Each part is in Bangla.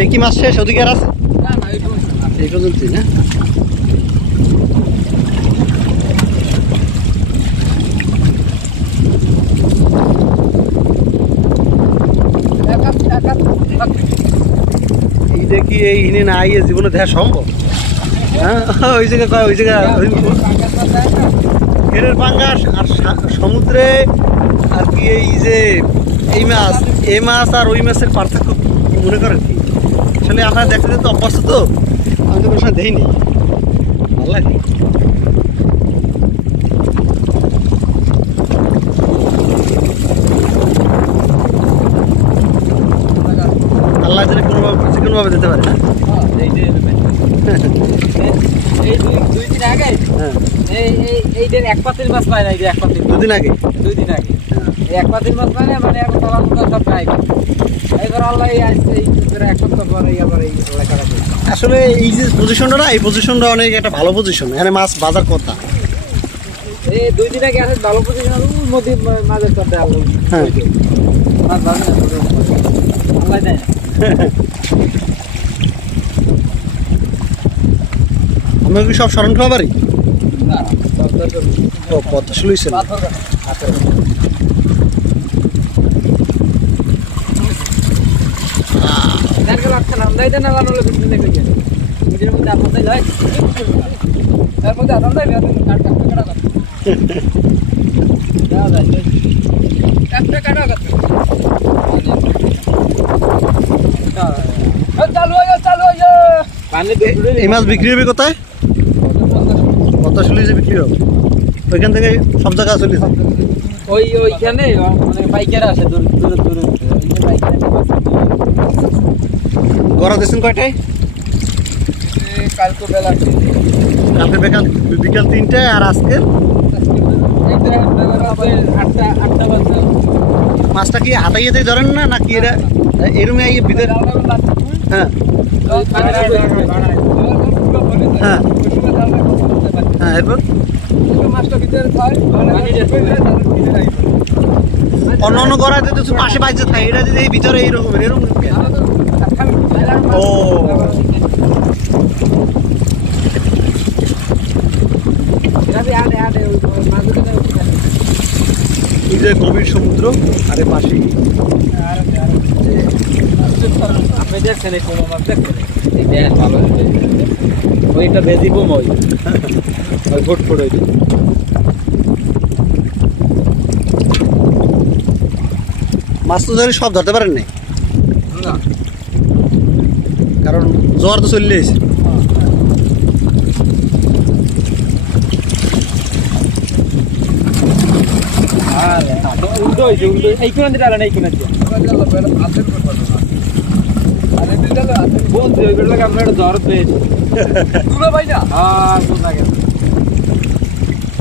এই কি মাছ শেষ? আর আছে? এই পর্যন্তই না? দেখি এই হিনে না আইয়ে জীবনে দেখা সম্ভব? হ্যাঁ? ওই জায়গায় কয়, ওই জায়গায় ঘেরের পাঙ্গাস আর সমুদ্রে আর কি এই যে এই মাছ এই মাছ আর ওই মাছের পার্থক্য মনে করেন কি? আসলে আপনারা দেখতে দেখতে অভ্যস্ত তো? আমি তো কোনো সময় দেখিনি। ভালো লাগে। আল্লাহ যেন কোনোভাবে যে কোনোভাবে দিতে পারে না। এই দুই দুই দিন আগে হ্যাঁ দুদিন আগে হ্যাঁ। এক পাতিল মাছ পায় না মানে এখন তলা টলা সব পাই এবার আল্লাহ এই আসছে এক সপ্তাহ পরে আবার এই এলাকাটা আসলে এই যে পজিশনটা না, এই পজিশনটা অনেক একটা ভালো পজিশন এখানে মাছ বাজার কথা দুই দিন আগে আসে ভালো পজিশন নদী মাঝের চলতে আল্লাহ হ্যাঁ। মাছ না আল্লাহ না কি সব স্মরণ খাওয়া। ও পদ্মা শুলিয়েছেন কাট। চালু এই মাছ বিক্রি হবে কোথায় পদ্মা শুলিয়েছে বিক্রি হবে। ওইখান থেকে সব জায়গায় চলে যায়। ওই ওইখানে মানে বাইকার আছে দূর দূর দূর বাইকার গড়া দিয়েছেন কয়টায়? কালকে বেলা কালকে বিকাল বিকাল তিনটায় আর বাজে মাছটা কি হাতাইয়ে দিয়ে ধরেন না নাকি এটা এরমে আইয়ে ভিতরে হ্যাঁ। হ্যাঁ। হ্যাঁ। এরপর অন্য অন্য দিতে তো পাশে বাইজে থাকে, এটা যদি এই ভিতরে এইরকম এরকম ও। এই যে গভীর সমুদ্র, আর পাশেই। আপনি দেখছেন এই মাছ দেখছেন। ভালো ওইটা ভেজি পোম ওই ওই ফুট ফুট ওই মাছ তো ধরে সব ধরতে পারেন নাই কারণ জ্বর তো চলে এসে উল্টো হয়েছে উল্টো এই কোন দিকে ডালা এই কোন দিকে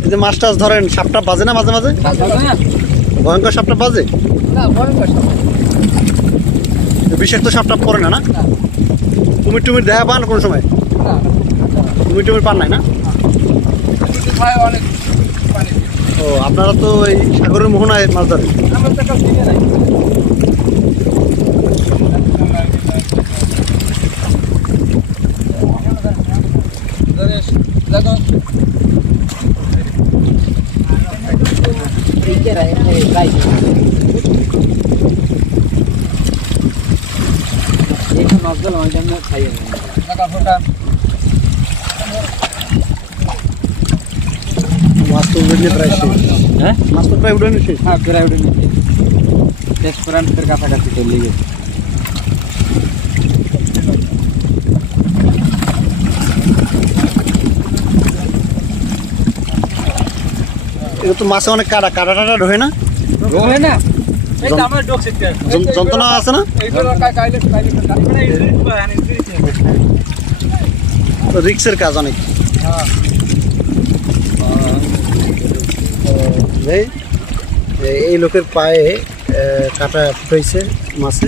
এই যে মাছ টাছ ধরেন, সাপটা বাজে না মাঝে মাঝে? ভয়ঙ্কর সাপটা বাজে? সাপটা পড়ে না না। কুমির টুমির দেখা পান কোনো সময়? কুমির টুমির পান নাই না? ও, আপনারা তো এই সাগরের মোহনায় মাছ ধরেন। আমার তো কাছে দিকে নাই মাছ গেল ওই জন্য খাইয়ে মাছ তো উঠে নিয়ে প্রায় শেষ হ্যাঁ মাছ তো প্রায় উঠে নিয়ে শেষ হ্যাঁ প্রায় ওটা নিচ্ছে রেস্টুরেন্টের কাছাকাছি চলে গেছে এটা তো মাছে অনেক কাটা কাটা টাটা ঢোকে না? রোহে না? যন্ত্রণা আছে না? রিক্সের কাজ অনেক। হ্যাঁ। এই লোকের পায়ে কাটা ফুটাইছে মাছে।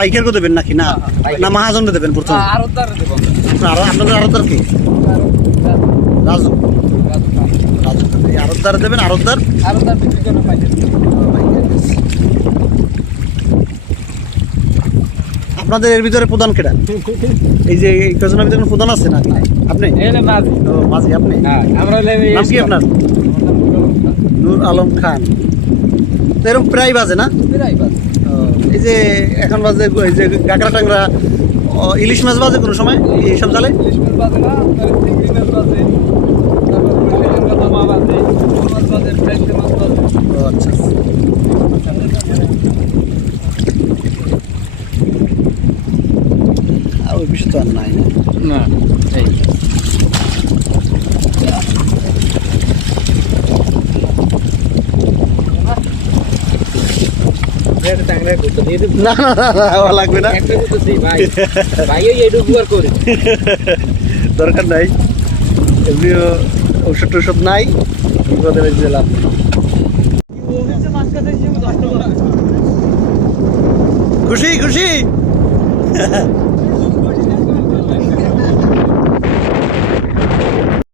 পাইকারকে দেবেন নাকি? না। পাইকারি। না মহাজনকে দেবেন প্রথম। আর আপনাদের আরতদার কি? রাজু। রাজু। এই আরতদার দেবেন আরতদার। আর উদ্ধার বিক্রি করে আপনাদের এর ভিতরে প্রধান কেটা এই যে এই কজনের ভিতরে প্রধান আছে না আপনি? মাঝি। আপনি? হ্যাঁ নাম কি আপনার? নূর আলম খান। এরকম প্রায় বাজে না? প্রায় বাজে। এই যে এখন বাজে এই যে গাঁকড়া টাংরা ইলিশ মাছ বাজে কোনো সময়? এইসব জালে? ইলিশ মাছ বাজে না চিংড়ি মাছ বাজে তারপর মাছ বাজে মাছ বাজে ফ্রেশ মাছ বাজে। আচ্ছা আর ওই বিষয় তো আর নাই না না এই একটা ট্যাংরা করতে দিয়ে দিবি না না না, লাগবে না। দরকার নাই। এমনিও ঔষধ টৌষধ নাই। বিপদে বেঁচে লাভ খুশি খুশি।